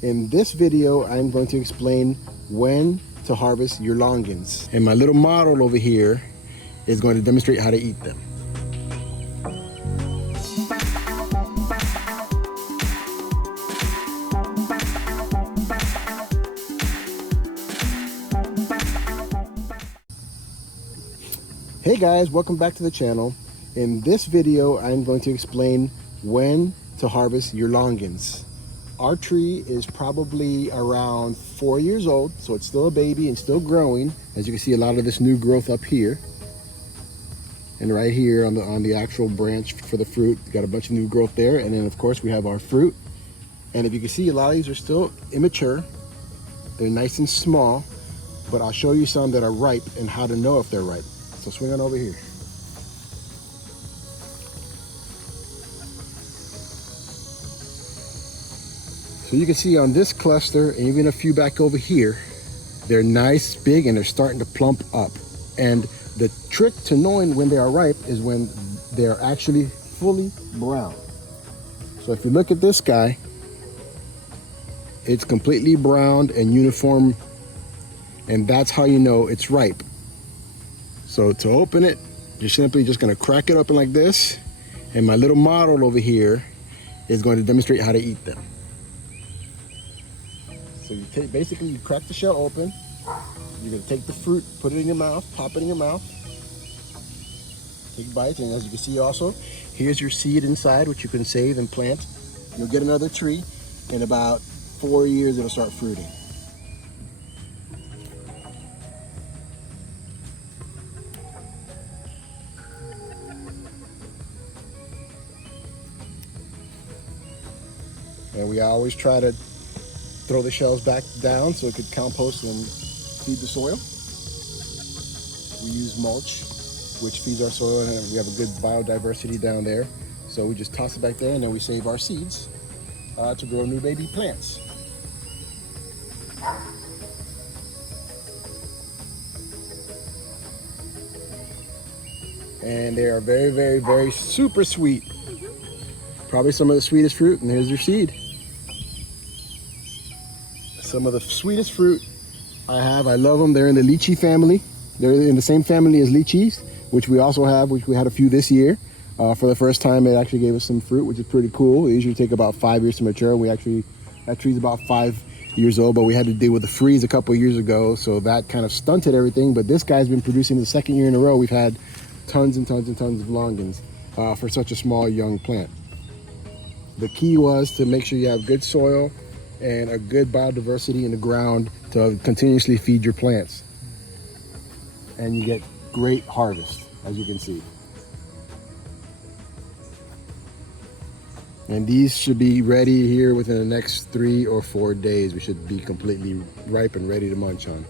In this video, I'm going to explain when to harvest your longans. And my little model over here is going to demonstrate how to eat them. Hey guys, welcome back to the channel. In this video, I'm going to explain when to harvest your longans. Our tree is probably around 4 years old, so it's still a baby and still growing. As you can see, a lot of this new growth up here. And right here on the actual branch for the fruit, got a bunch of new growth there. And then of course we have our fruit. And if you can see, a lot of these are still immature. They're nice and small, but I'll show you some that are ripe and how to know if they're ripe. So swing on over here. So you can see on this cluster, and even a few back over here, they're nice, big, and they're starting to plump up. And the trick to knowing when they are ripe is when they're actually fully brown. So if you look at this guy, it's completely browned and uniform, and that's how you know it's ripe. So to open it, you're simply just gonna crack it open like this, and my little model over here is going to demonstrate how to eat them. So you basically you crack the shell open, you're gonna take the fruit, put it in your mouth, pop it in your mouth, take bites, and as you can see also, here's your seed inside, which you can save and plant. You'll get another tree. In about 4 years, it'll start fruiting. And we always try to throw the shells back down so it could compost and feed the soil. We use mulch, which feeds our soil, and we have a good biodiversity down there. So we just toss it back there, and then we save our seeds to grow new baby plants. And they are very, very, very super sweet. Probably some of the sweetest fruit, and here's your seed. Some of the sweetest fruit I have. I love them. They're in the lychee family. They're in the same family as lychees, which we also have, which we had a few this year. For the first time, it actually gave us some fruit, which is pretty cool. They usually take about 5 years to mature. That tree's about 5 years old, but we had to deal with the freeze a couple of years ago, so that kind of stunted everything. But this guy's been producing the second year in a row. We've had tons and tons and tons of longans for such a small young plant. The key was to make sure you have good soil and a good biodiversity in the ground to continuously feed your plants. And you get great harvest, as you can see. And these should be ready here within the next 3 or 4 days. We should be completely ripe and ready to munch on.